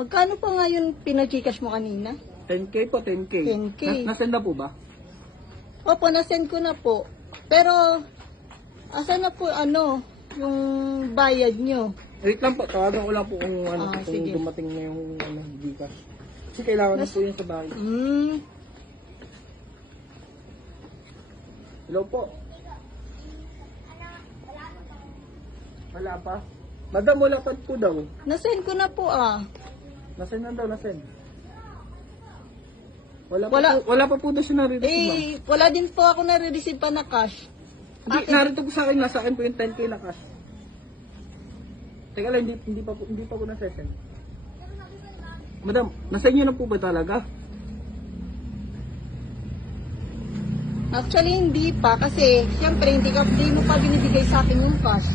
Magkano pa nga yung pinag-Gcash mo kanina? 10K po, 10K. 10K. Nasend na po ba? Opo, nasend ko na po. Pero, asan na po yung bayad nyo? Wait lang po, tawagan ko lang po kung, kung sige. dumating na yung Gcash. Kasi kailangan na po yun sa bahay. Hello po. Wala pa? Madam, wala pa po daw. Nasend ko na po Nasend na daw, nasend. Wala Wala. pa po daw siya nare-receive. Wala din po ako nare-receive pa na cash. Hindi, narito po sa akin, nasa akin po yung 10K na cash. Teka lang, hindi pa po na-session. Madam, nasa inyo na po ba talaga? Actually, hindi pa kasi, siyempre, hindi mo pa binibigay sa akin yung cash.